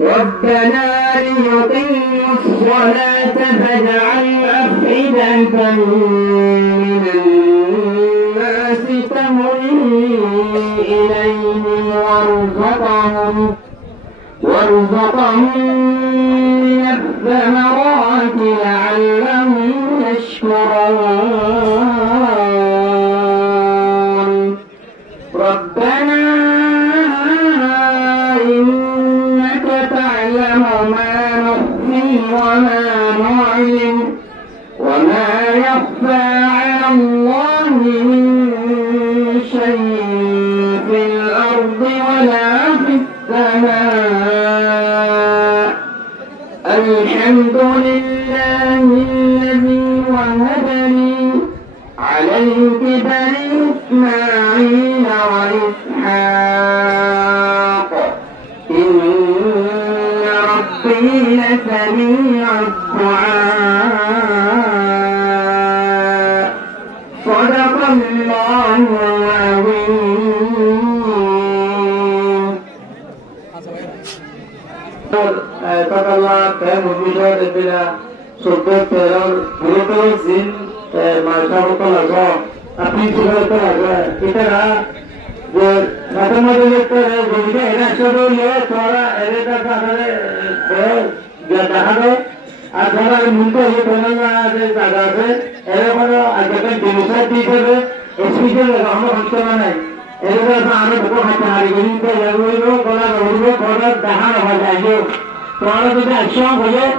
ربنا ليقيموا الصلاة فاجعل أفئدة من الناس تهوي إليهم وارزقهم من الثمرات لعلهم يشكرون ربنا إنك تعلم ما نخفي وما نعلن وما يخفى على الله من شيء في الأرض ولا في السماء الحمد لله الذي وهب لي على الكبر إسماعيل وإسحاق إن ربي لسميع الدعاء صدق الله العظيم. Allah dan mujizat bila sudut teror berutul zin masyarakat laga tapi juga laga kita जो matematik teror juga era sebelum ya थोड़ा era सारे जहाँ अथवा मुंबई ये बोलना है जगह पे era वाला अगर दिवसा टीचर स्पेशल हम हमसे नहीं era का आने बहुत हमारी गरीब का जरूरी हो कोला रोड थोड़ा दहाड़ हो जाएगा थोड़ा तो अच्छा हो जाए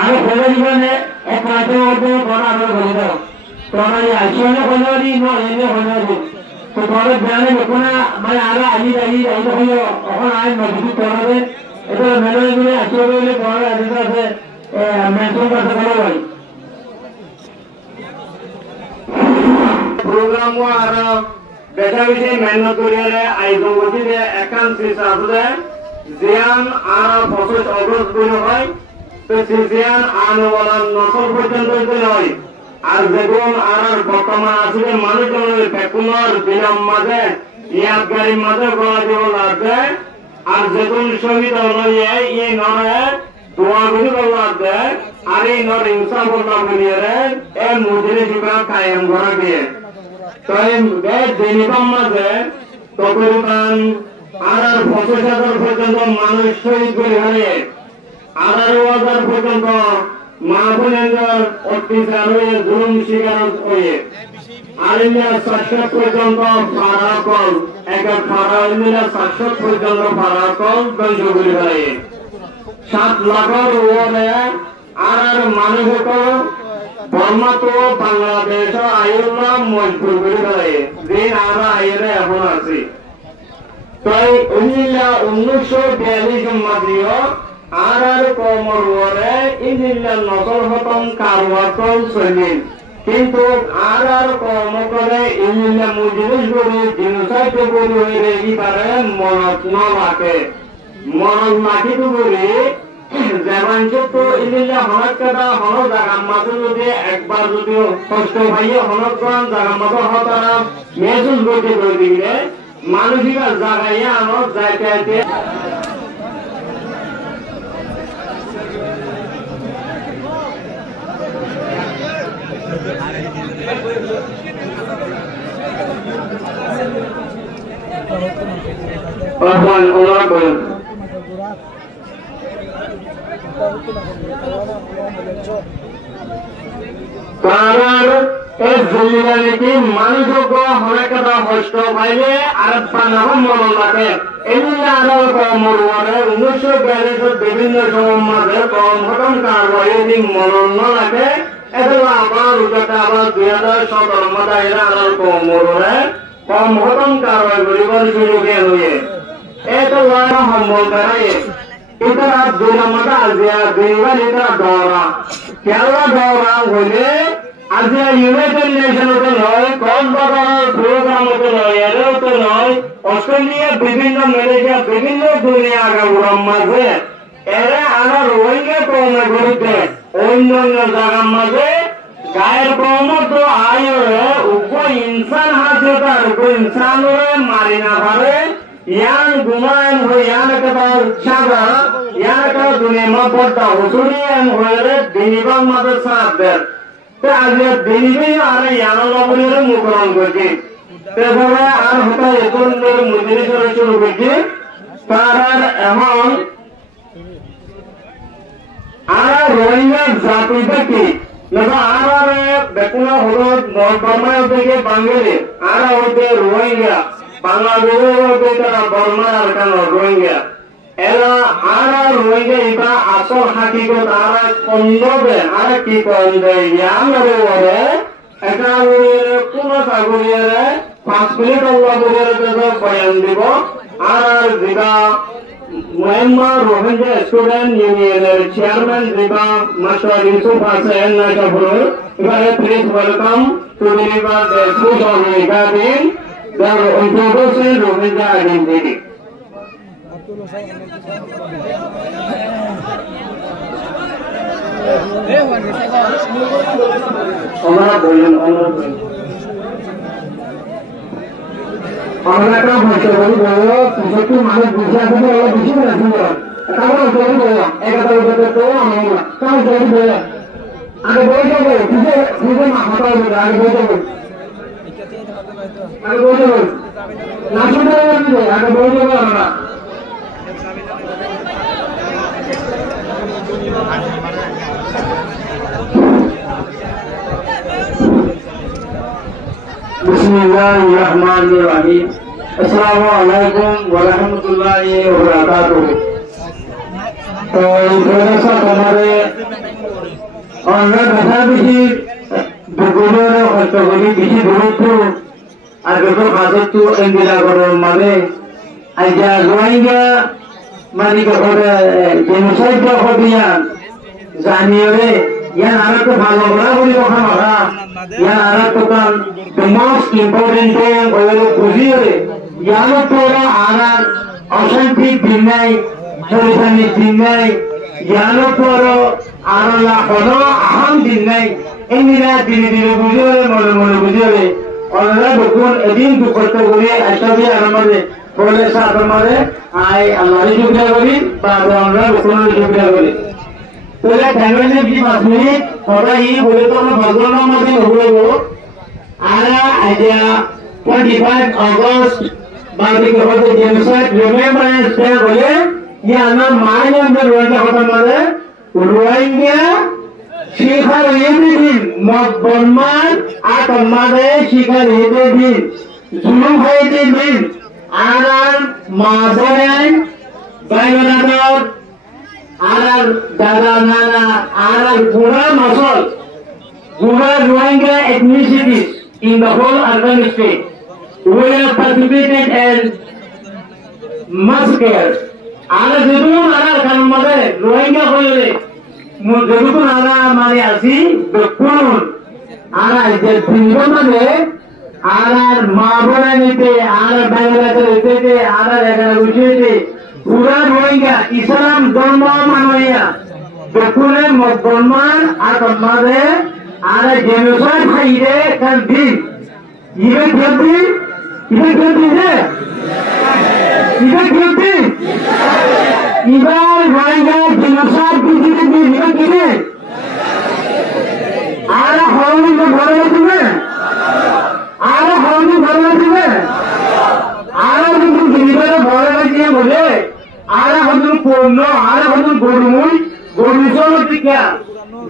आने खोले जीवन है एक रास्ते और तो थोड़ा आने खोले दो थोड़ा ये अच्छा ने खोले वाली नो ये खोले वाली तो थोड़ा जाने में कोना मैं आरा अली तो भाई अपन आए मजबूत थोड़ा दे इधर मेरे लिए अच्छे वाले थोड़ा इधर से मैं तो कर सकता हूँ भाई प्रोग्राम वो आरा बेटा विषय मेहनत करिए आइजों को भी एकांत से साधुए जियान आरा फसल अग्रस बनो है तो जियान आने वाला नसल पर्यंत तो नहीं আর দেখুন আর বর্তমান আসলে মানুষজনের বেকুনার দিনাম মাঝে ইয়াদগারি মাঝে বলা দিব লাগবে আর দেখুন শহীদ অনুযায়ী এই নরে দোয়াগুলি বলতে আর এই নর ইনসাফ বলিয়ে এ মুজিরে জীবন কায়েম করা দিয়ে তো এই দিনিবাম মাঝে তকরিবান আর 25,000 পর্যন্ত মানুষ শহীদ করে হয়ে 18,000 পর্যন্ত মাহবুবের অত্যাচার হয়ে জুলুম শিকার হয়ে আলিমিয়া 700 পর্যন্ত ফারাকল এক ফারাইমিয়া 700 পর্যন্ত ফারাকল বন্ধগুলি হয়ে 7 লাখের ওরে আর মানুষ তো বর্মা তো বাংলাদেশ আইলা মজবুর করে হয়ে দিন আমরা আইরে এখন আছি তাই 1942 মাদিও আর কমর ওরে ইন্দিল্লা নজর হতম কারওয়াতল সৈনিক কিন্তু আর কম করে ইন্দিল্লা মুজিরিস গরি জিনোসাইড গরি হইরে ইবারে মনত নলাকে মনত মাটিতু গরি যেমন তো ইন্দিল্লা হনক কাদা হন জায়গা মাঝে যদি একবার যদি কষ্ট ভাইয়ে হনক কোন জায়গা মাঝে হতারা মেসুস গতি করে দিলে মানসিক জায়গায় আমার যাইতে এই জমিদারিটি মানুষক অনেক কষ্ট পাইলে আর পানাও মরণ লাগে এমনি আরো মরুয়ারে 1942 বিভিন্ন সমাজে কম ঘটন কারবারি মরণ না লাগে এটা আবার উঠাটা আবার 2017 মধ্যে এরা আরো কম মরুয়ারে কম ঘটন কারবারি করিবার সুযোগ হয়ে এটা সম্ভব করায় এটা দুই নম্বরটা আজিয়া দুইবার এটা দৌড়া কেলা দৌড়া হলে আজিয়া ইউনাইটেড নেশন হতে নয় কক্সবাজার প্রোগ্রাম হতে নয় এরও তো নয় অস্ট্রেলিয়া বিভিন্ন মালয়েশিয়া বিভিন্ন দুনিয়া আগে উড়াম মাঝে এরা আমার রোহিঙ্গা কমের বিরুদ্ধে অন্য অন্য জায়গার মাঝে গায়ের কমর তো আয় উপ ইনসান হাতে তার উপ ইনসান মারি না পারে ইয়ান গুমান হয়ে ইয়ান একটা সাদা ইয়ান একটা দুনিয়া মা পড়তা হুসুরিয়ান হয়ে দিনিবান মাঝে সাথ দেয় আজ দিনিবি আর ইয়ান লবণের মুখরণ করছি তারপরে আর হতা এখন মন্দিরে চলে শুরু করছি তার আর এমন আর রোহিঙ্গা জাতিটা কি আর বেকুনা হলো বর্মায় থেকে বাঙালি আর হতে রোহিঙ্গা বাংলাদেশের তারা বর্মা আর কেন রোহিঙ্গা এরা আর রোহিঙ্গা এটা আসল হাকিকত আর কন্দবে আর কি কন্দে ইয়ান রে এটা কোন সাগরিয়ারে 5 মিনিট আল্লাহ বলিয়ারে বয়ান দিব আর যেটা Myanmar Rohingya Student Union Chairman Riba Master Yusuf Hassan Najafur. Please welcome to deliver the speech on regarding the introducing Rohingya identity. আমরা একটা ভাষা বলি বলো সত্যি মানুষ বুঝে আসবে বেশি করে আসবে তারপরে জড়ি বললাম একটা উঠে তো আমরা তার জড়ি বললাম আগে বই যাবো নিজে নিজে মাথা হবে আগে বই যাবো আগে বই যাবো না শুনতে আগে বই যাবো আমরা Bismillahirrahmanirrahim. Assalamualaikum warahmatullahi wabarakatuh. तो थोड़ा सा हमारे আমরা বেশি দুগুলোর হস্তগলি বেশি দূরত্ব আর বেশি হাজত এঙ্গিলা করার মানে আইজা রোহিঙ্গা মানে করে জেনোসাইড হবিয়া জানিয়ে ইয়ান আর তো ভালো না বলি কথা মারা ইয়ান আর তো কান the most important thing হলো বুঝিয়ে ইয়ান তো আর অশান্তি দিন নাই পরিশানি দিন নাই ইয়ান তো আর লা হলো আহাম দিন নাই এনিরা দিনে দিনে বুঝিয়ে মনে মনে বুঝিয়ে ওরা যখন এদিন দুঃখত করে আসবে আমাদের বলে সাথে আমাদের আই আল্লাহর শুকরিয়া করি বা আমরা যখন শুকরিয়া করি তোরা ফ্যামিলি কি 5 মিনিট ওরা এই বলে তো আমরা ভদ্রনাম মধ্যে হলো আরা আইডিয়া 25 আগস্ট বাকি কথা জেনোসাইড রিমেম্বারেন্স ডে বলে ইয়ানা মানে আমরা রোহিঙ্গা কথা মানে রোহিঙ্গা শিখার এদিন বর্মান আর আমাদের শিখার এদিন জুলুম হয়েছে দিন আর মাঝারেন বাইবেলার আর দাদা নানা আর গুড়া মাসল গুড়া Rohingya ethnicities in the whole urban state we have participated in massacres আর যেমন আর কারণে রোহিঙ্গা হয়ে যেমন আমরা মানে আছি দেখুন আর যে তিনজন মানে আর মা বোনা নিতে আর বাংলাদেশে নিতে আর এখানে বুঝিয়েছে পুরা রোহিঙ্গা ইসলাম ধর্ম মানইয়া দেখুন মুসলমান আর আমাদের আর জেনোসাইড খাইরে কাল দিন ইবে খেলতি যে ইবে খেলতি ইবার রোহিঙ্গা জেনোসাইড বিজিতে দিন ইবে কিনে আর হলনি ঘরে দিবে আর হলনি ঘরে দিবে আর কিন্তু জিনিসটা ঘরে দিয়ে বলে আর হলনি পূর্ণ আর হলনি গরুমুই গরুচল টিকা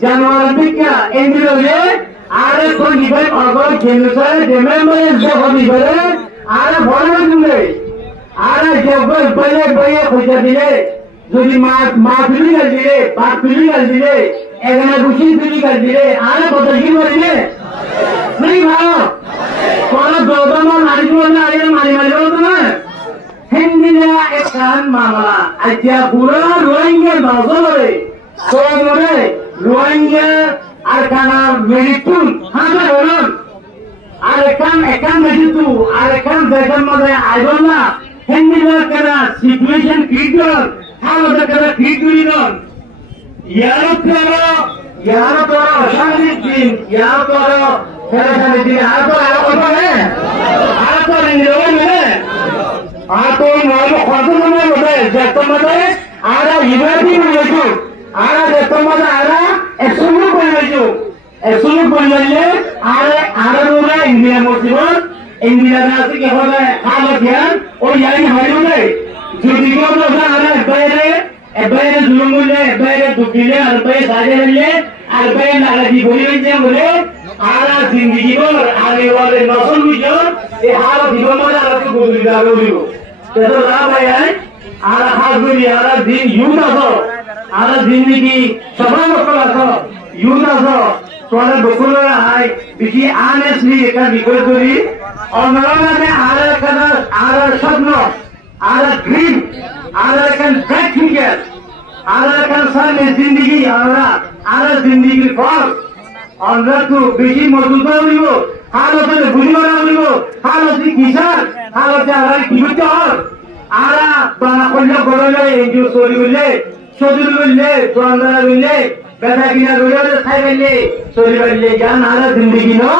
জানোয়ার টিকা এন্ডিলে আর are so different about genocide, remember the Holy are a volume. Are a job by a Hojabile, Zudi Martinical delay, Particular delay, and a Bushi delay, are a potential delay. Bring out. For a Dodama, Animal, Hendina Ekan Mama, Ajapura, Rohingya, Nazare, Somore, Rohingya, Arkana, Meditun, Hana, Arakan Meditu, Arakan Vegamada, Idona, Hendina Kara, situation critical, how the Kara critical, Yarapara, Shani, Yarapara, Karasanity, Arthur in the way. Arthur, Mother, Jatamada, Ara, University with you. Ara, Jatamada, Ara, Exulu with you. Exulu with Ara, India Motivo, India Nasi, Halakian, or Yang Hayune. Judico of Ara, Ebere, Lumule, Ebere, Dupile, Alpe, Sadele, Alpe, Aladi, Ara, Zindigo, Ari, Noson Vision, a half of Yomada to Buddha. Ara Hazuri, Ara Din, Yunazo, Ara Zindigi, Sabano, Yunazo, Tola Bukula, I became honestly can be good to read. On Ara Kana, Ara Sabno, Ara Green, Ara can back fingers, Ara can sign a Zindigi, Ara Zindigi Falls. On that to Bishi Modudo, how of the Buddha, how of the Kishar, how of the Kibutar, Ara, Panapola Borola, you so you lay, so you will lay, Panda will lay, Betagina will lay, so you will lay, Yan Ara Zindigino,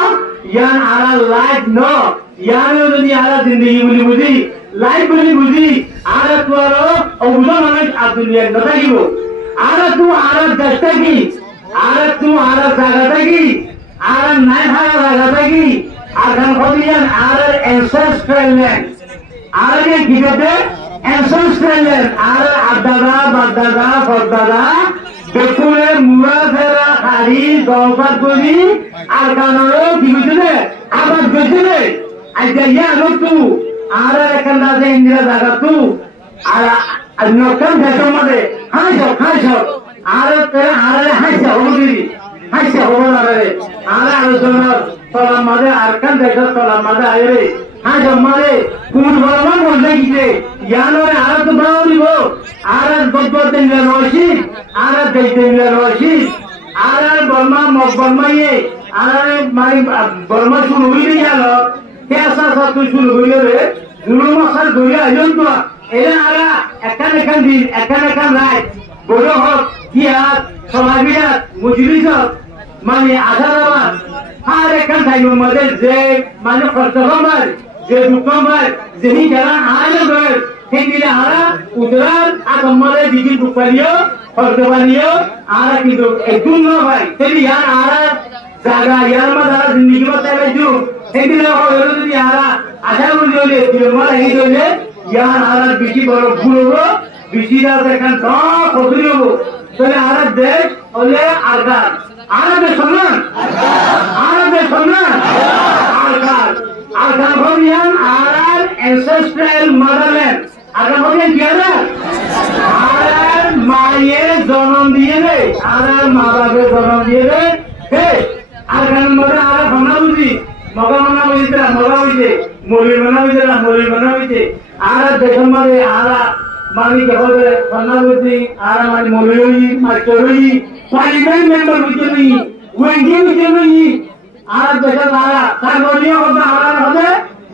Yan Ara light no, Yan Ara Zindigi, light Budi, Ara Tuaro, Obuman Abulia, Notagibo, Ara tu Ara Dastagi. Ara tu Ara Zagatagi, Ara Naihara Zagatagi, Aran Hodian, Ara ancestral land. Ara Gigate, ancestral land, Ara Abdada, Fadada, Bekure, Murazera, Hari, Gopaturi, Arkanoro, Gibutune, Abad Gutune, Ajaya Lotu, Ara Kandase Indira Zagatu, Ara Nokan Jatamade, Hansho. Ara Hasha Hobari, Ara Zona, Tolamade, Arkan, Tolamada, Hajamare, Purvaman was like Yano, Ara to Brownivo, Ara Gopotin Roshi, Ara Tatin Roshi, Ara Burma, Mokbamaye, Ara Burma Shuluviano, Kasa Shulu, Zuluma Duya, Yuntua, Ara, Akanakan right, Bodo. Here, Somaliat, Mujilisa, Mani Azaraman, Harakan Tayu Model, Zay, Manu Kortaman, Zedukaman, Zehikara, Hanaber, Hindihara, Udran, Akamare, Digi Dukalio, Kortavanio, Arakido, Edunova, Telian Ara, Zaga, Yarmada, Nigma Savaju, Hindihara, Yara, Azamule, Yumara, Hidole, Yan Ara, Bishi or Guru, Bishida, they can talk, Kodrio. So Arab desh, ole Argan. Arab is Saman. Arab is Saman. Argan. Argan Arab ancestral motherland. Argan Kiara. Arab Maye Zonam Diere. Arab Marabe Zonam Diere. Hey, Argan Mother Arab Hanabuzi. Mogamana Vizra, Mogavize. Mulimana Vizra, Mulimana Vize. Arab Desamare Arab. Mani Gavada, Panavati, Aramani Moloi, Matori, Parliament member with me, Wendy with me, Arab Besara, Tagonia of the Arab,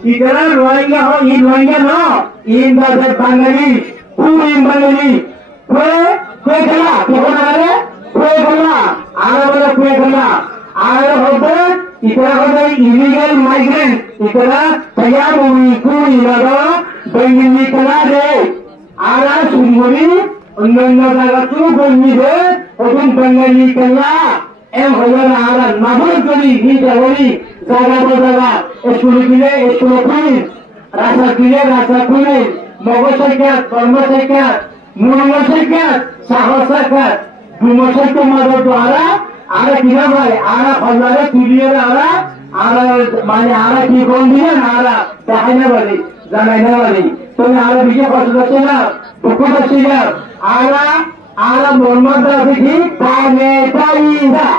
Ikara, Rohingya, in Rohingya, no, in the Bangali, who in Bangali, Quekala, Quekala, Arab Quekala, Arab Ikara, illegal migrant, Ikara, Tayamu, Ku, Ilaga, Bangali Kalade. Ara Sumuri, Nangatu, Gomide, Open Bangali Kala, and Hogan Ara, Mabukari, Hidawari, Zagabada, Esulipile, Esulopin, Rasapile, Mogosakat, Parmasakat, Munasakat, Sahasakat, Dumasaka Madara, আরে কিনা ভাই আরা ফজলারে তুলিয়ে আরা মানে আরা কি কোন দিয়ে না আরা দেখাই না পারি জানাই না পারি তুমি আরা বিজয় কষ্ট হচ্ছে না দুঃখ পাচ্ছি না আরা মোহাম্মদ আছে কি টানে তাইন্দা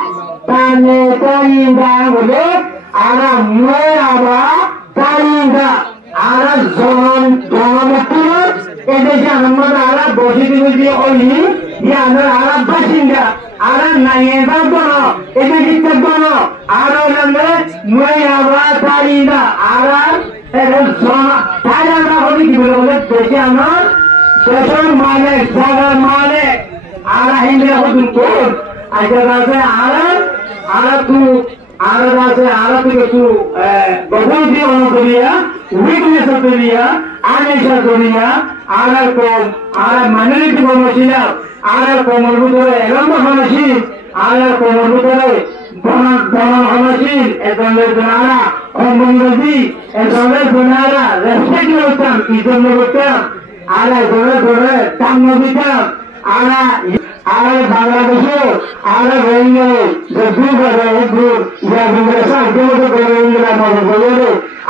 বলে আরা মুয়ে আরা তাইন্দা আরা জনমুক্তি এদেশে আহমদ আরা বসে দিয়ে হলি ইয়াদের আরা বাসিন্দা আরা নাইয়েদা বনো এদেশে বনো আরা হলে মুয়ে আরা তাইন্দা আরা তাইন্দা হলি কি বলে দেশে আমার দেশের মালিক জায়গার মালিক আরা হিন্দে হতুন কোন আজকে আছে আরা তু বহু দিয়ে অনুকরিয়া উইকনেস করিয়া আনেশা করিয়া আরা কম আরা মাইনরিটি কর্মশীল আরা কোমর ভিতরে এরকম হনশীল আরা কোমর ভিতরে হনশীল এজনের জনারা অম্বঙ্গজি এজনের জনারা রেসপেক্ট করতাম ইজন করতাম আরা ধরে টাঙ্গ দিতাম আরা বাংলাদেশে আরা রোহিঙ্গা দূর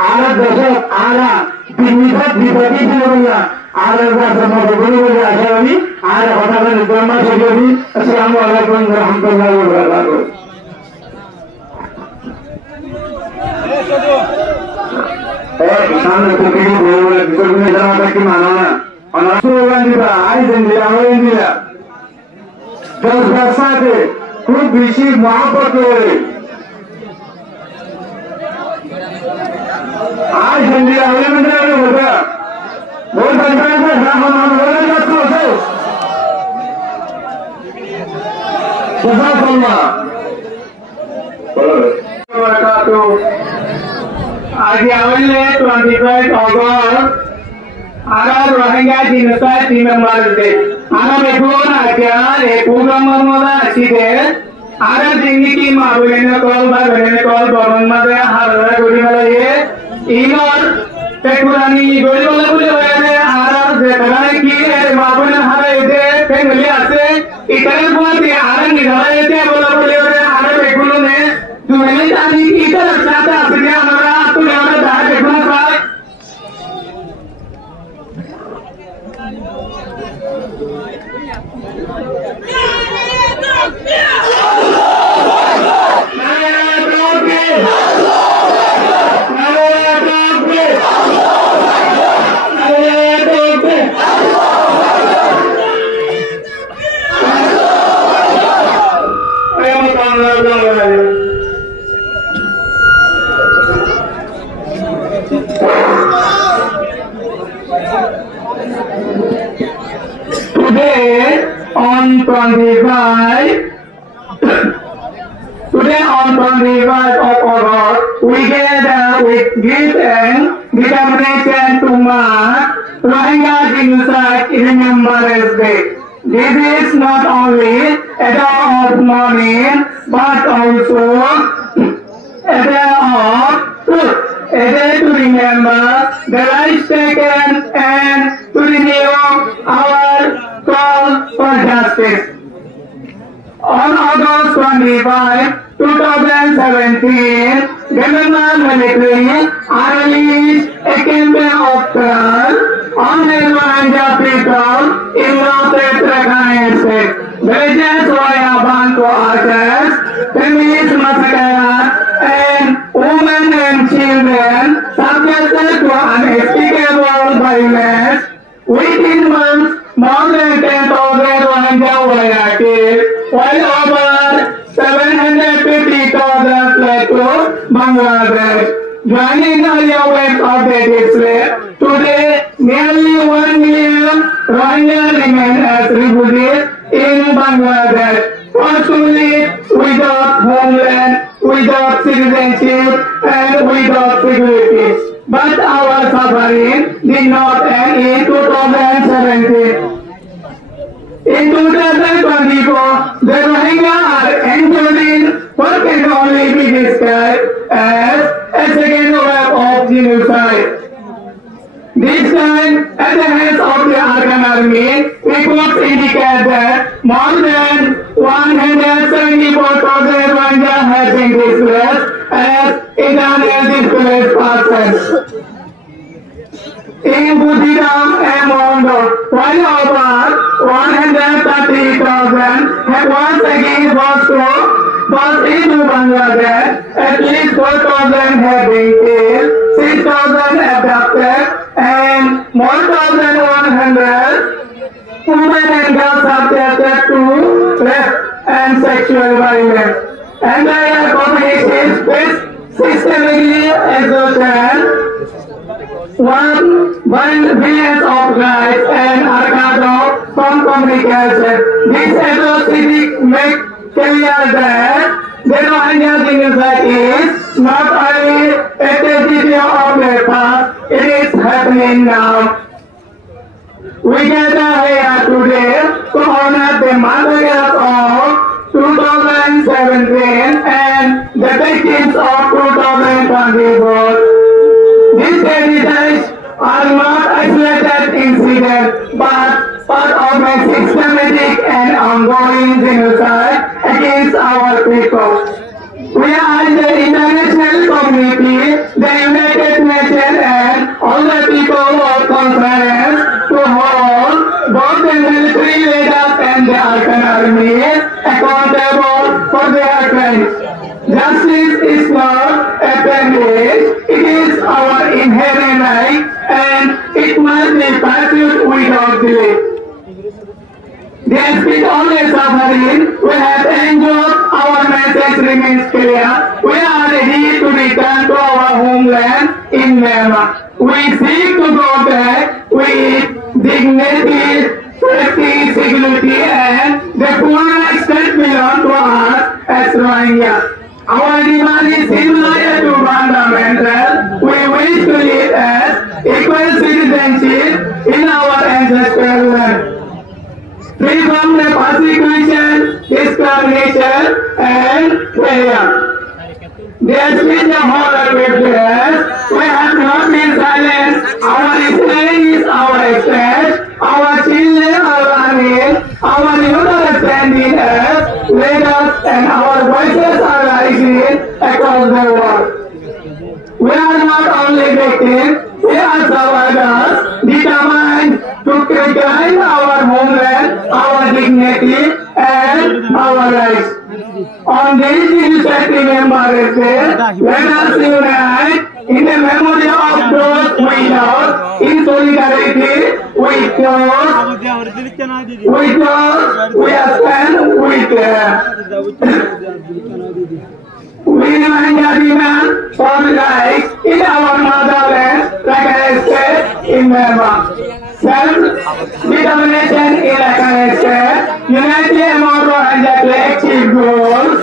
আরা দেশে আরা বিপদী ছিল আরা আশা করি আর হঠাৎ নির্মাণ করি আসসালামু আলাইকুম রহমতুল্লাহ সাথে খুব বেশি মহাব্বত করে आज हिंदी आगे में जाएगा होगा बहुत अच्छा है हम बोले जाते हो जज़ाकल्लाह बोलो आज आवले 25 अगस्त आरा रोहिंग्या जिनोसाइड रिमेंबर डे आरा बेगोन आज्ञा ए प्रोग्राम मरमदा आछिदे आरा जिंदगी माबुलेने कल बा गने कल बरन मादे हारा गरि मालाये इनर पेकुरानी गरि माला बुले होयाने आरा जेखाने की माबुलेने हारा एदे फैमिली आछे इटारे बोलते आरा निधारा एदे बोला बुले आरा बेगुलोने तुमेले जानी की इटार साथा आछे आरा तुमे आरा दा बेगुन पाय Today on 25 of August, we gather with guilt and determination to mark Rohingya Genocide Remembrance Day. This is not only a day of mourning, but also a day of truth, a day to remember the lives taken and to renew our call for justice. On August 25, 2017, Government military released a campaign of terror on the Rohingya people in North Rakhine State. Villages were abandoned to others, families massacred, and women and children subjected to unspeakable violence. Within months, more than 10,000 Rohingya were killed, while over 750,000 fled to Bangladesh. Joining the wave of the display, today nearly 1 million Rohingya remain as refugees in Bangladesh, fortunately without homeland, without citizenship, and without security. But our suffering did not end in 2017. In 2024, the Rohingya are enduring what can only be described as a second wave of genocide. This time, Then, at the head of the Afghan army, reports indicate that more than 174,000 Rohingya have been displaced as internally displaced persons. In Butidam and Mondo, while over 130,000 have once again passed into Bangladesh, at least 4,000 have been killed, 6,000 abducted, and more than 100 women and girls subjected to rape and sexual violence. Entire communities face systemically exhaustion, billions of lives and are cut off from communication. This atrocity makes clear that the Rohingya genocide is not only a tragedy of the past, it is happening now. We gather here today to honor the martyrs of 2017 and the victims of 2024. These tragedies are not isolated incidents, but part of a systematic and ongoing genocide against our people. We are the international community, the United Nations, and all the people of conference to hold both the military leaders and the Afghan army accountable for their crimes. Justice is not a privilege, it is our inherent right, and it must be pursued without delay. Despite all the suffering we have endured, our message remains clear. We are ready to return to our homeland in Myanmar. We seek to go back with dignity, safety, security, and the full respect belong to us as Rohingya. Our demand is similar to fundamental. We wish to live as equal citizenship in our ancestral land, free from the persecution, discrimination, and failure. Despite the horror witness, we have not been silent. Our Israel is our exchange, our children are learning, our youth are standing as leaders, and our voices are rising across the world. We are not only victims, we are survivors, determined to reclaim our homeland, our dignity, and our rights. On this initiative Remembrance Day, let us unite in the memory of those we lost, in solidarity with those we are stand with them. We Rohingya demand for rights in our motherland, like I said, in Myanmar. Self-determination in Rakhine State, unity among Rohingya to achieve goals,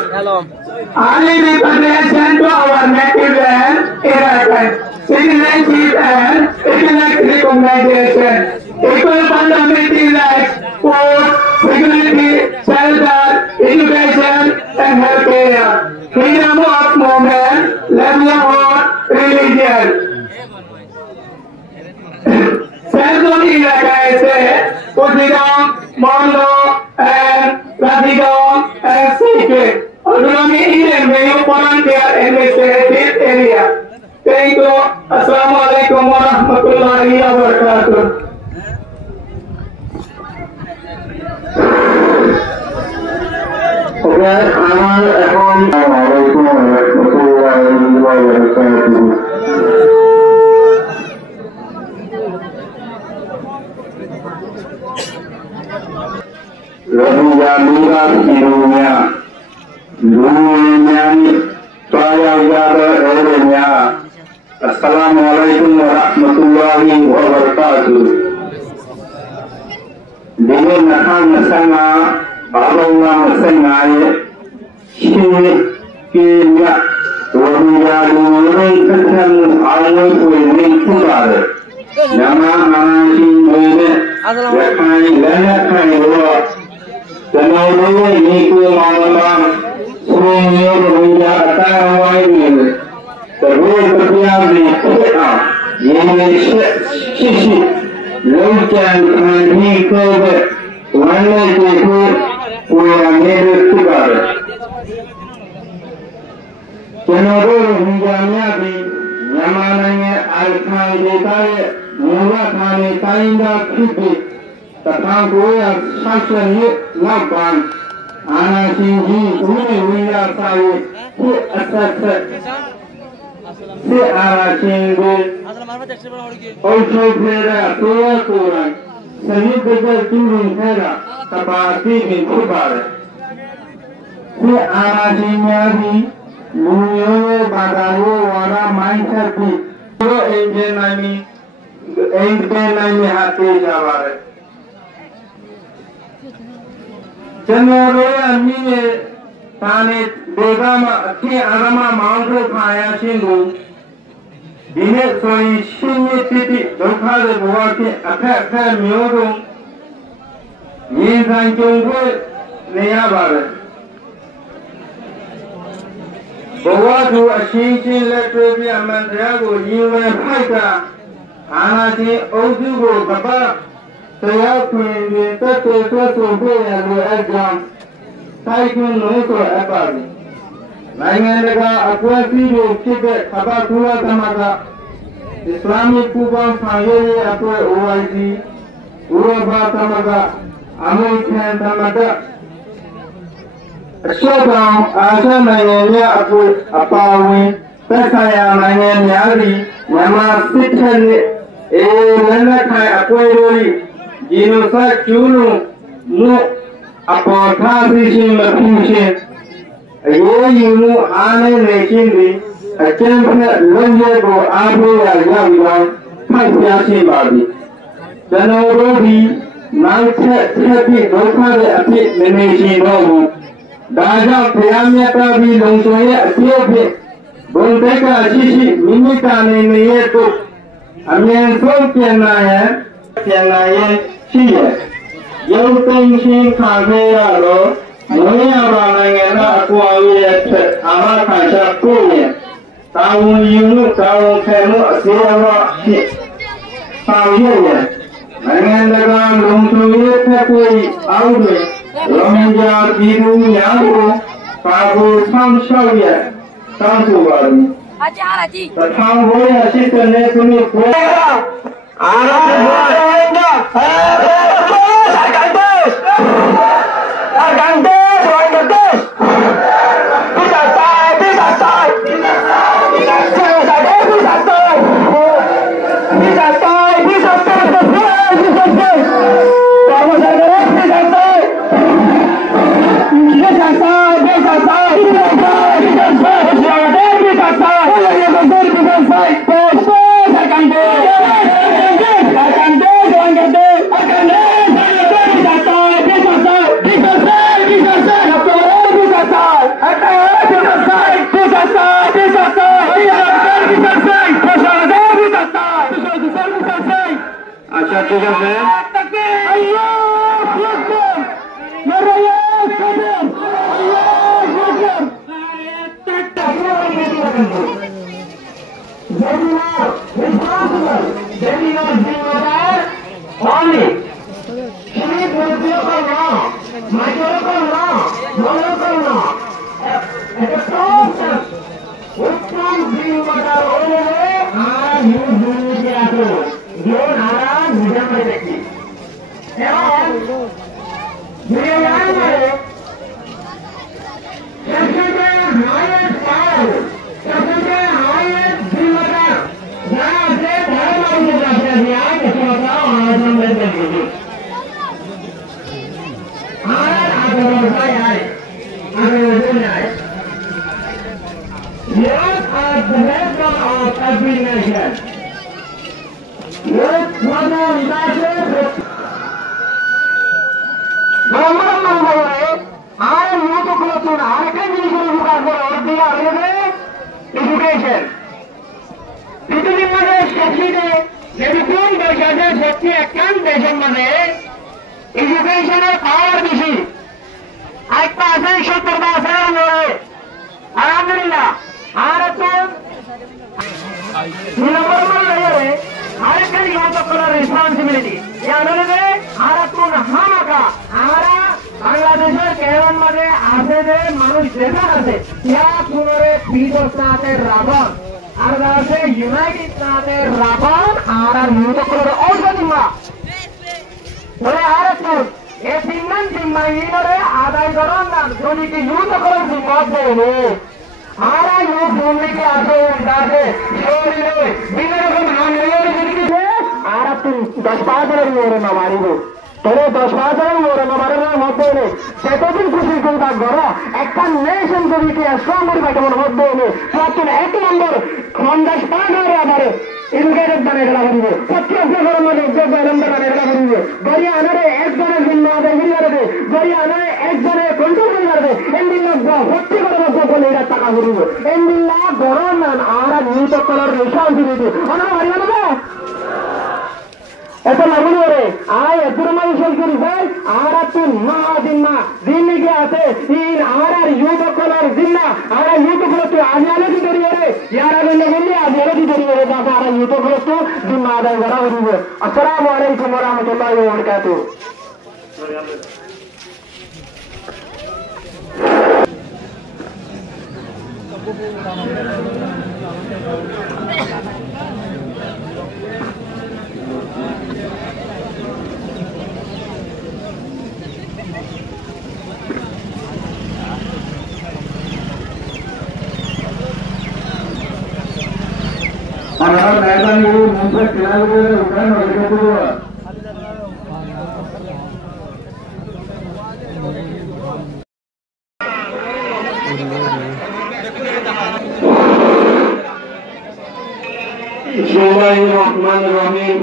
early repatriation to our native land in Rakhine, citizenship and ethnic recognition, equal fundamental rights, food, security, shelter, education, and healthcare, freedom of movement, livelihood, religion. Central Rakhine State, Butidam, Mondo, and Butidam, and Sikhe. Autonomy in and Mayo volunteer administrative area. Thank you. Assalamualaikum warahmatullahi wabarakatuh. Okay, আমার এখন আসসালামু আলাইকুম ওয়া রাহমাতুল্লাহি ওয়া বারাকাতুহু। Rohingya miras irunya, dunia saya jaga erenya. Assalamualaikum warahmatullahi wabarakatuh. Dengan nakam nasanga, balongang nasangai, Kenya, Rohingya dunia kesan awal kuning kubar. Nama anasi muda, lekai lekai luar. Kenapa ini malam semuanya Rohingya tawai ini terus berdiam di kota ini sisi Longchamp and he covered 192 were made together. General Hinjamiabi, Yamananya Al-Qaeda, Mulatani Tainda Kipi, the Tangoya Saksani Laban, Anashinji, Winda Sai, who accepted. The Arashingo also played a tour, Sani Bigger Turin Hera, Tabati in Kubar. The Arashinyabi, Muyo, Badayo, Wara, Mindset, Angel Nami, Angel Nami Hati Javare. General Mine Tane Begama, Ki Arama, Mount Paya Shingu, Dine Soi Shini Titi, Dokade Buaki, Attack Myodo, Yin Sanjungu, Neabare. Bawatu a Shinchin Letrobi and Mandrago, Yue Paita, Anati, Odugo, Baba, Sayapin, Tete, Tosu, and Edgam, Tycoon Noto Abadi. Nangaga, Aquati, Chibet, Abatua Tamaga, Islamic Kuban, Fayeli, Aqua OIC, Uraba Tamaga, American Tamaga. Showdown, Asha Nanya Apawi, Pesaya Nanya Yari, Yama Sitan, Lenakai Aquari, Ginosa Junu, Mu Apotasi Mapuche, a Yomu Ane Nakindi, a champion Lonjego Abu Yaviwan, Papiashi Badi. Janorobi, Malta Happy, Dokade Apit, Meneshi Nobu. Daja Payamata भी लोंसोये अतियों बोलते का अच्छी मिमिका नहीं है तो हमें सब कहना है चीज़ ये उतनी खाने वालों मुझे आवाज़ें ना अकुआवी है आवाज़ खासा कोई है ताऊ यूनु ताऊ खेमु असियावा ताऊ है मैंने लगा लोंसोये थे कोई out Romanja biru nyaru, kabu samshawiya, samsuwari. Tatang boya sitane suni kuya. अच्छा ठीक है আরেকখানি ইউথ করার রেসপন্সিবিলিটি ইয়ানরে আরাতুন হামাকা আমরা বাংলাদেশের কেমন মাঝে আছে যে মানুষ দেখা আছে ইয়া পুনরে বিদস্তাতে রাবণ আর আছে ইউনাইটেড সাথে রাবণ আর ইউথ করার ঔষধিমা বলে আরেকটুন এ তিনজন জিম্মা ইনরে আদায় করুন না যদি কি ইউথ করার জিম্মা দেবে आरा यूथ बोलने के आगे अंदाजे शोरीले बिना रकम आंदोलन जिनकी है आरा तुम 10-5 रन हो रहे हमारी वो तोरे 10-5 रन हो रहे हमारे ना होते ने सेटोदिन खुशी को ता गरो একটা নেশন যদি কি স্ট্রং করে কাটে মন হচ্ছে ने তো তুমি এক নম্বর খন্ডাস পা ধরে আমারে ইনগেরেট বানাই গলা করিবে সত্যি আপনি গরম মধ্যে উদ্যোগ নম্বর বানাই গলা করিবে গরি আনারে একজনের জিম্মা আদায় করিবে গরি আনারে একজনে কন্ট্রোল করবে এন্ডিল্লা সত্যি গরম বলে এটা টাকা করিবে এন্ডিল্লা গরম না আর নিউট কলার রেসপন্সিবিলিটি আমরা মারি না এটা লাগু করে আয় এতুরমাই শেষ করি ভাই আর তুই মহাজিম্মা জিন্দেগি আছে তিন আর ইউট কলার জিম্মা আর ইউট কলার তুই আজ আলে দি ধরি রে ইয়ার আগে বললি আজ আলে দি ধরি রে বাবা আর ইউট কলার তুই জিম্মা আদায় করা হইবে আসসালামু আলাইকুম ওয়া রাহমাতুল্লাহি ওয়া বারাকাতুহু हमारा मैदान ये मुझसे किनारे उठाए लड़के को बिस्मिल्लाहिर्रहमानिर्रहीम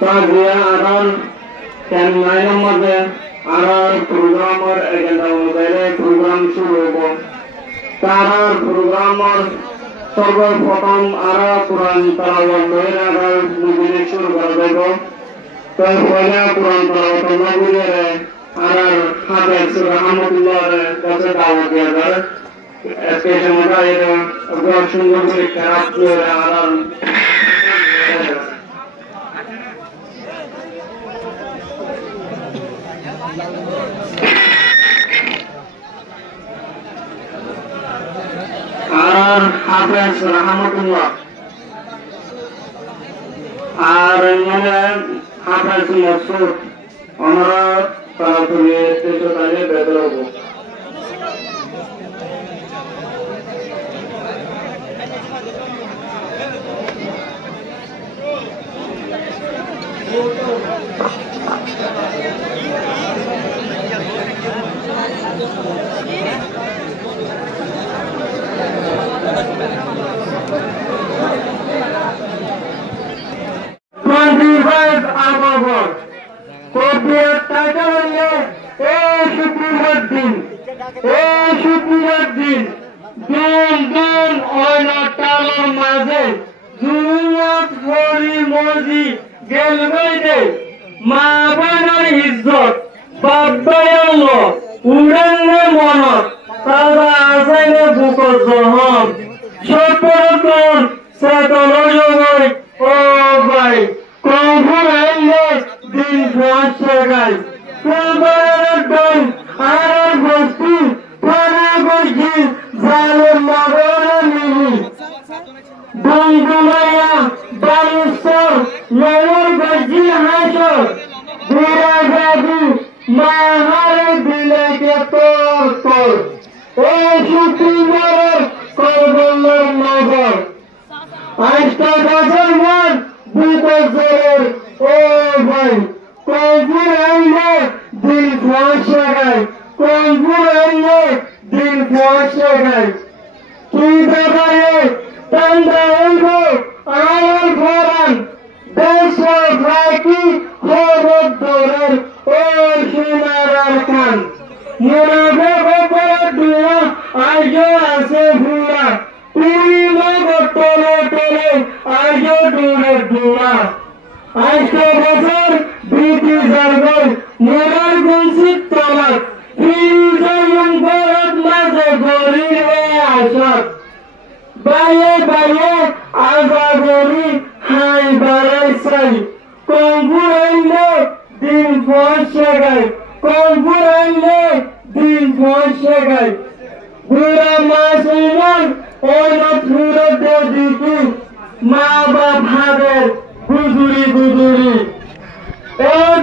ताजिया आदान चेन्नई नंबर आरार प्रोग्राम और एजेंडा अनुसार प्रोग्राम शुरू होगा तारा प्रोग्राम और सर्वप्रथम आरा कुरान तलावत में आरा मुझे शुरू कर देगा तो पहले कुरान तलावत में मुझे आरा हाफिज रहमतुल्लाह कैसे दावत दिया जाए इसके जमाना ये अगर सुंदर से खराब किया आरा আর হাফেজ রহমতুল্লাহ আর মানে হাফেজ মসুদ আমরা তাড়াতাড়ি চেষ্টা করে বের হব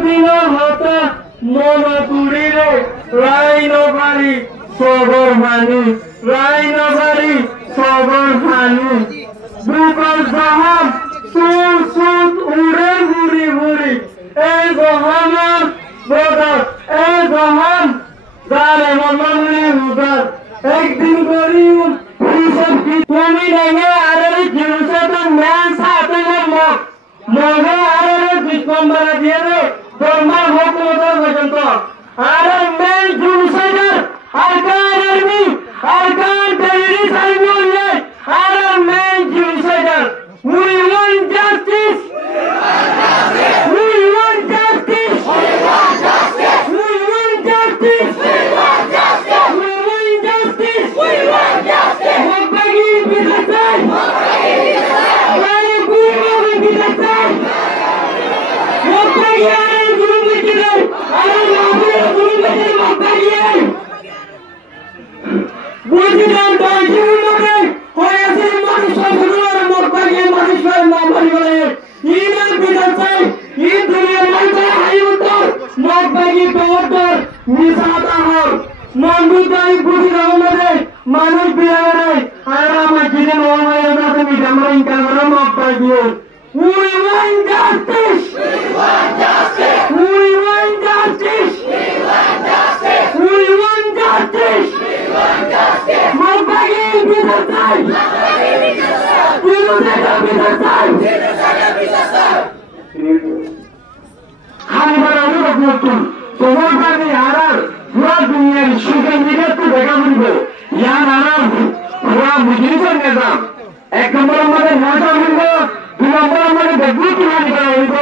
দিন হতা মনপুরীরে রাইনবাড়ি সবর হানি রাইনবাড়ি সবর হানি বুকল জাহাজ সুর সুত উড়ে ঘুরি ঘুরি এই গহনার বদর এই গহন জানে মনমনি উদার একদিন করিম হিসাব কি তুমি নেগে আরে জিরুসে তো ম্যান সাথে মগ মগে আরে বিশ্বম্বর দিয়ে রে দরমার হুকুমতের পর্যন্ত আরে মেন জিরুসের Arakan army Arakan terrorist army হয়ে আরে মেন জিরুসের we want justice we want justice we want justice we want justice we want justice we want justice we want justice mokbagi bidatai mokbagi bidatai mokbagi are guru bidatai are mokbagi guru bidatai mokbagi bujidan dajul mokbagi hoyase মানুষ সবগুলোর মকবagi মানুষের নাম বলে ইমান বিদাতাই এই দুনিয়ার মধ্যে হাইউতর মকবagi পাওয়ার মিসাতা হল মনগুদাই বুঝিরা মধ্যে মানুষ বিরারে আর আমার জীবন ওমায় নাতে মিজামরা ইনকার করে মকবagi we want justice we want justice we want justice we want justice we want justice we want justice mokbagi bidatai খানিবার অনুরোধ নতুন তোমার কারণে আর পুরা দুনিয়ার সুখে মিলে তো দেখা বলব ইয়ার আর পুরা মুজরিমের নিজাম এক নম্বর আমাদের মজা বলব দুই নম্বর আমাদের বেগুন তুলানি করা বলব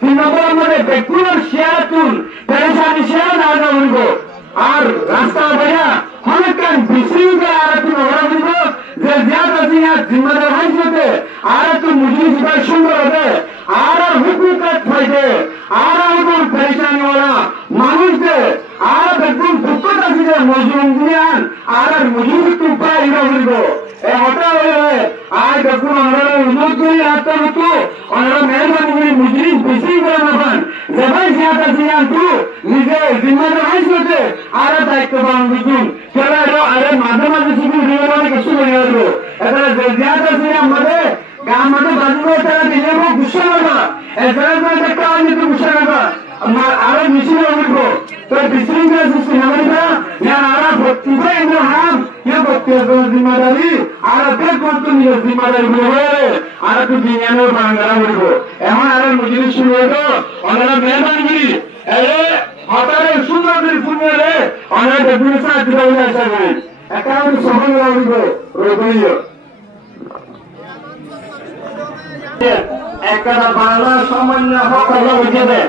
তিন নম্বর আমাদের বেগুনের শেয়ার তুল পেরেশানি শেয়ার না বলব আর রাস্তা ভাইয়া অনেকক্ষণ বিশৃঙ্খলা আর তুই ওরা বলব যে জিয়াদা জিয়াদ জিম্মাদার হাইতে আর তুই মুজরিম হিসাবে সুন্দর হবে আর হুকুকাত ফাইতে আর হুকুম পেরেশানি ওরা মানুষদের আর বেগুন দুঃখত আছে যে মজরুম দিয়ান আর মুজরিম তুই পাই না বলব এ হটা হয়ে আর বেগুন আমরা অনুরোধ করি আত্মা হতো আমরা মেহরবানি করে মুজরিম বিশৃঙ্খলা না পান যে ভাই জিয়াদা জিয়াদ তুই নিজে জিম্মাদার হাইতে আর দায়িত্ব পালন করুন চলো আরে মাঝে মাঝে শুধু রিওয়ানে কিছু বলে আসবো এটা জিয়াদা জিয়াদ মাঝে গান মাঝে বাজবে তারা দিলে গুসা না এছাড়া একটা আমি তো গুসা না আরো মিছিল বলবো তো বিশৃঙ্খলা সৃষ্টি হবে না আর ভর্তিটা এগুলো হাম ইয়ে ভর্তি জিম্মাদারি আর বের করতো নিজের জিম্মাদারি বলে আর একটু বিজ্ঞানের বাংলা বলবো এখন আর মুজিব শুরু হতো ওনারা মেহরবানি হঠাৎ সুন্দর ফুটবলে অনেক বেগুনের সাহায্য করে আসবে একটা সফল লাগব রোগীয় একটা বাংলা সামান্য হকল বুঝে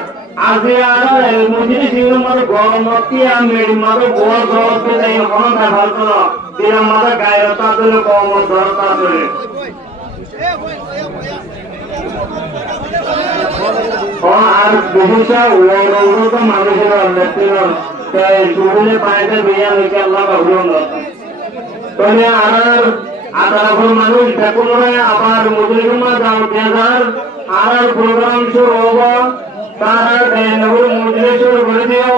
আজি আর মুজিব সিংহর গরমতি আর মেডিমার গোয়া গরতে এই কোন ব্যবহার করো এর মধ্যে গায়তা দিল কম দরকার করে আর বহুশা ওরত মানুষের অন্যের সুবিধে পাইতে বিয়া হয়েছে আল্লাহ বাবুল তবে আর আদারপুর মানুষ দেখুন আবার মুসলিমা যাও দেদার আর প্রোগ্রাম শুরু হব তারা মুসলিম শুরু করে দিও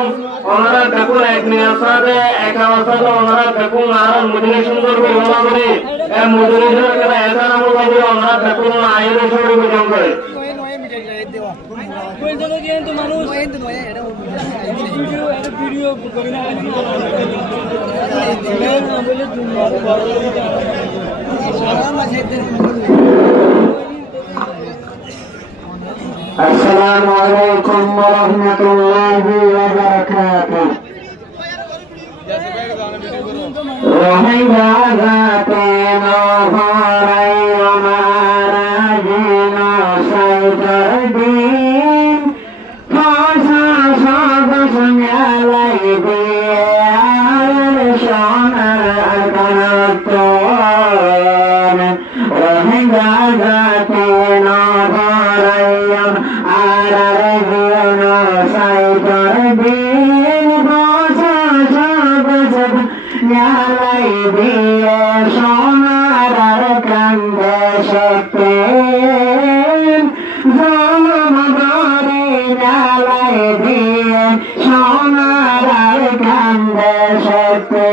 ওনারা দেখুন এক নিয়াসাদে এক অবস্থাতে ওনারা দেখুন আর মুসলিম সুন্দর করে বলা করে মুসলিম এসা নাম করে ওনারা দেখুন আইনে শুরু করে আসসালামু আলাইকুম ওয়া রাহমাতুল্লাহি ওয়া বারাকাতুহু রহিমা গাতে নহরাই আমারা জিনা সাইদার দিন ফাসা সাদা সঙ্গালাই দিয়ে আর সোনার কানাতন রহিমা গাতে নহরাই আমারা জিনা সাইদার দিন ফাসা সাদা সঙ্গালাই দিয়ে সোনার কান্দে সত্যেন জলমদারি নালাই দিয়ে সোনার আর কান্দে সত্যে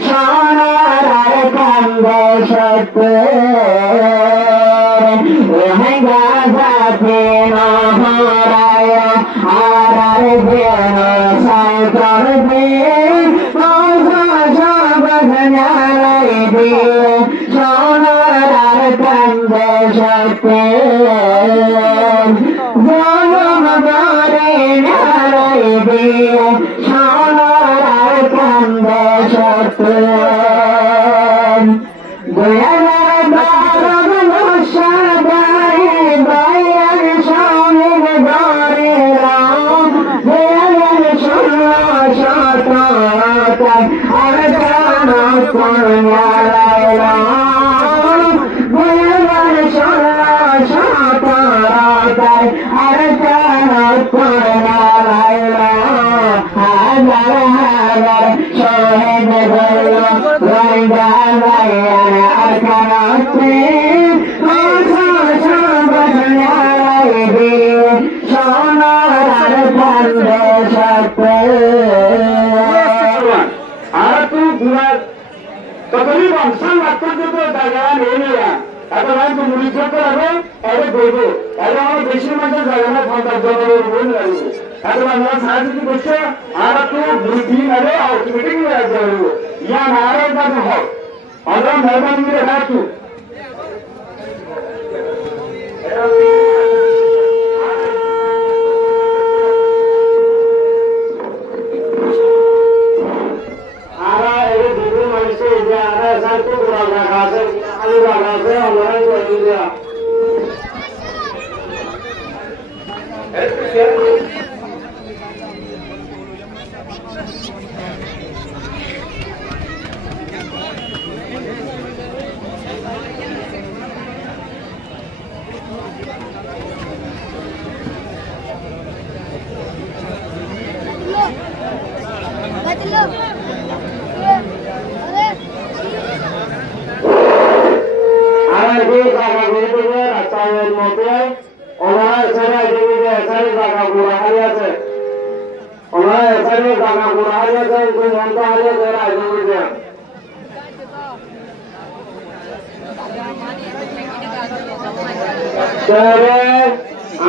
সোনার কান্দ সত্য গাছে নহরায় আর যেন সাইকর সোনার কান্দ সত্য জনমরে নারায় দিয়ে সোনার কান্দ সত্য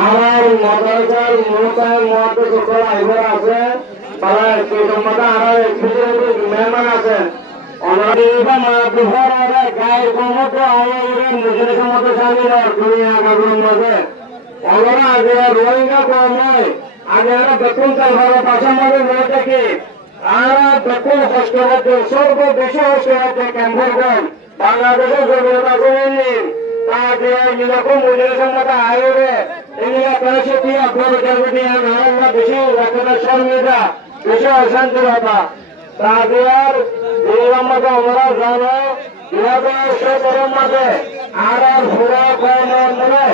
আমার মদরকার মোতায় মত সকল আইবার আছে তারা সেই সম্বন্ধে আরো মেহমান আছে অনারিবা মাহবুবর আরে গায় কমত আইরে মুজরে সমত শামিল আর দুনিয়া গাগুর মধ্যে ওরা আগে রোহিঙ্গা কময় আগে আর বেতন চালবার পাশা মধ্যে রয়েছে কি আর বেতন হস্টেলে সর্বদেশে হস্টেলে ক্যাম্পের বাংলাদেশের জমির আছে তাকে এরকম মুজরে সম্মত আয়োগে এগুলা পয়সা দিয়ে আপনার জন্মদিন আমরা বেশি রাখাটা সঙ্গীরা বেশি অশান্তি হতা তাকে আর এরকম মতো আমরা জানো সতেরো মাসে আর পুরা কর্মের মনে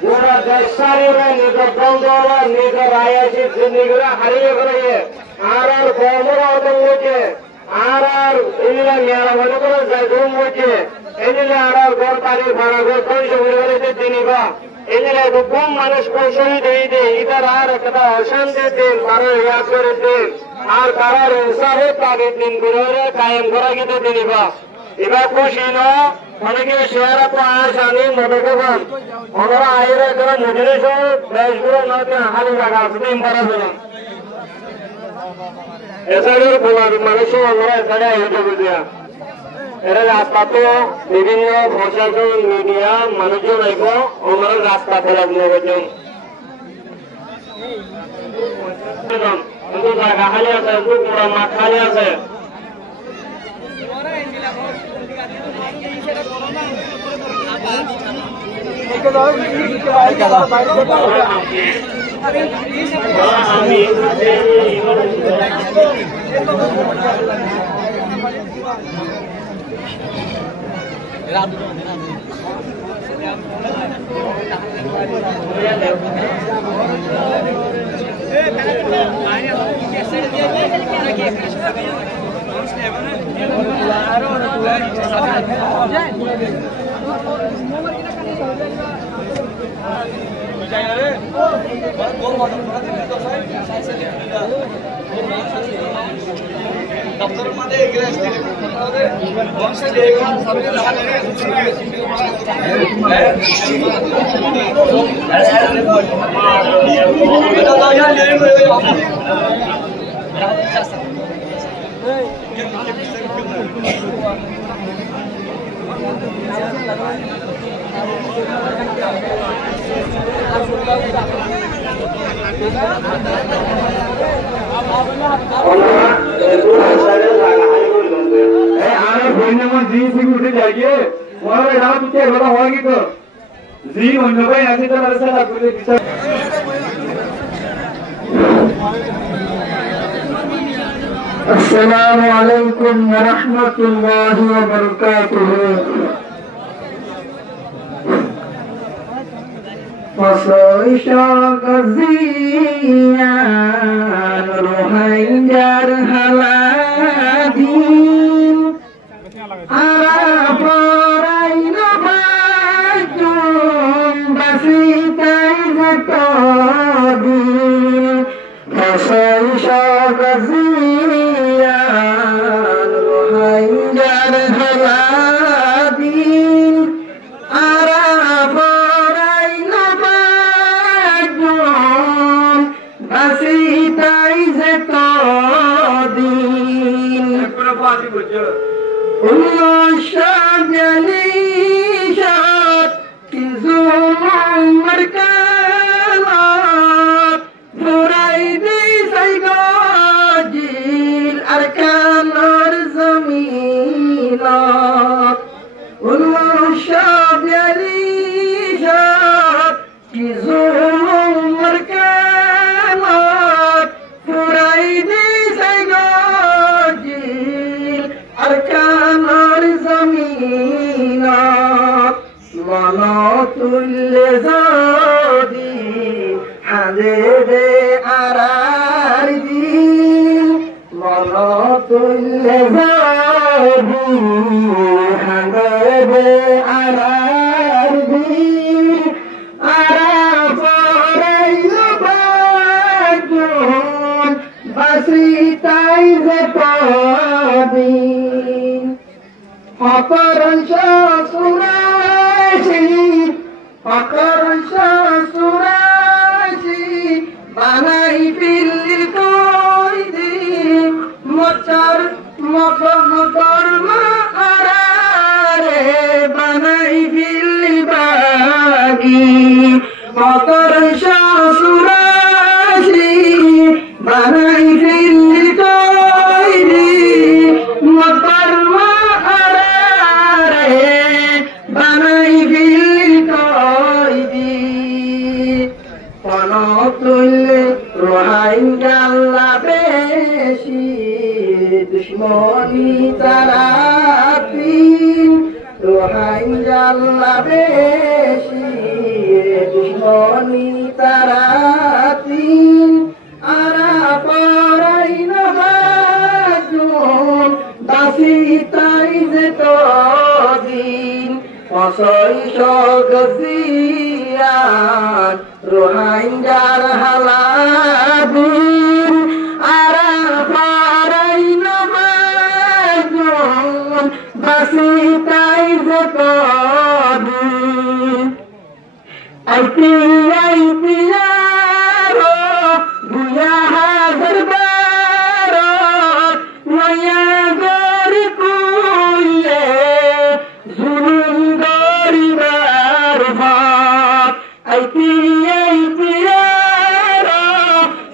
পুরা দেশারিরা নিজের দ্বন্দ্ব নিজের আয়াসী জিন্দিগিরা হারিয়ে ফেলে আর কর্মরা হচ্ছে আর এগুলা মেয়ারা মনে করে ঘুম হচ্ছে এদিকে আর ঘর পানির ভাড়া ঘর পয়সা পরিবারের দিনিবা এদিকে কম মানুষ পয়সা দিয়ে দেয় এটার আর একটা অশান্তি দিন কারো ইয়াদ করে দিন আর কারার উৎসাহে তাদের দিন গুলোরে কায়েম করা কিন্তু দিনিবা এবার খুশি ন অনেকে শেয়ার তো আস আনি মনে করবেন ওনারা আইরে যারা মজুরি সহ দেশগুলো নয় হালি জায়গা আছে করা যাবে এছাড়াও বলার মানুষও আমরা এখানে আয়োজন করে দেওয়া এরা রাস্তাতে বিভিন্ন প্রশাসন মিডিয়া মানুষজন আইব আমরা রাস্তা ফেরাব নির্বাচন কিন্তু জায়গা খালি আছে পুরা মাঠ খালি আছে দপ্তরের মধ্যে গ্যাস আমাদের বংশে দেখো সবই লাগালে सिक्योरिटी चाहिए और यहाँ पीछे बड़ा होगी तो जी होने भाई ऐसे तो मेरे साथ आपको अस्सलामु अलैकुम व रहमतुल्लाहि व बरकातुहू Fasaisyagazian Rohinggar haladin Araparai nabajum Basitai zatodin Fasaisyagazian Rohinggar haladin Araparai nabajum Basitai zatodin Ulashajalishad Kizum markanat Furaidi saygajil Arkanar zaminat Ulashajalishad Kizum markanat Furaidi saygajil Arkanar zaminat Manatul zadi Hadede arardin Manatul zadi Hadede arardin Arafarai nabajun Basitai zetadin Fakaran Surashi Banai fil koidi Mochar Motor maarare Banai fil bagi Fakaran Surashi Banai fil koidi Motor maarare Banai fil koidi Panatul Rohingya beshi Dushmani taratin Rohingya beshi Dushmani taratin Araparai nabajun Basitai zetodin Fasaisyagazian Rohinggar haladin Araparai nabajun Basitai zetodin Aitiyaro Buya hazar barat Waya gorikuye Zulum gori barbat Aitiyaro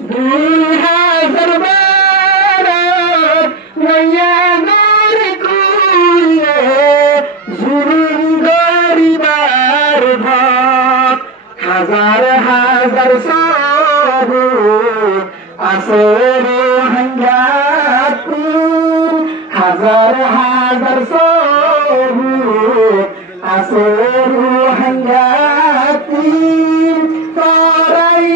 Buya hazar barat Waya gorikuye Zulum gori barbat Hazar hazar sabur Asoro hangatin Hazar hazar sabur Asoro hangatin Farai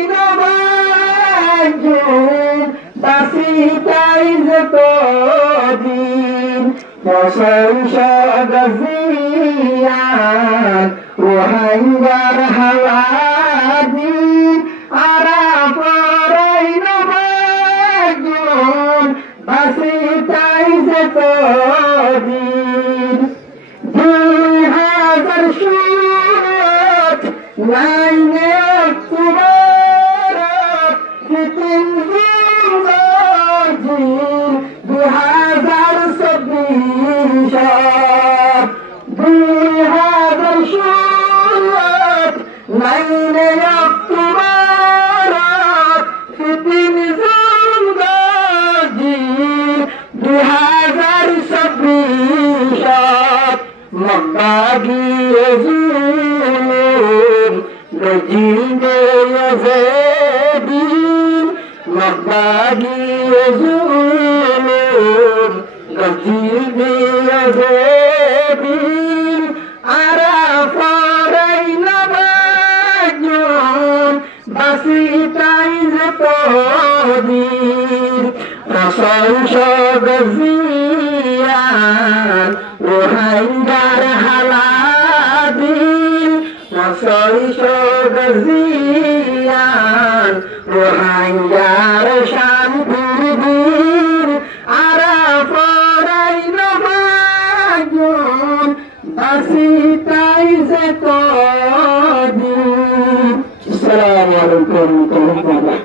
nabajun Basitai zetodin Fasaisyagazian Rohinggar haladin Araparai nabajun Basitai লাইনে তোমার fitting জিন্দাজি 2026 2016 লাইনে তোমার fitting জিন্দাজি 2026 مبادئ يزول نجيب يزيدين مبادئ يزول نجيب يزيدين عرف علينا بجون بسيط عز قدير رسول شغزيان وهنجر حلادين رسول شغزيان وهنجر شامبردين عرف علينا بجون بسيط عز قدير السلام عليكم ورحمة الله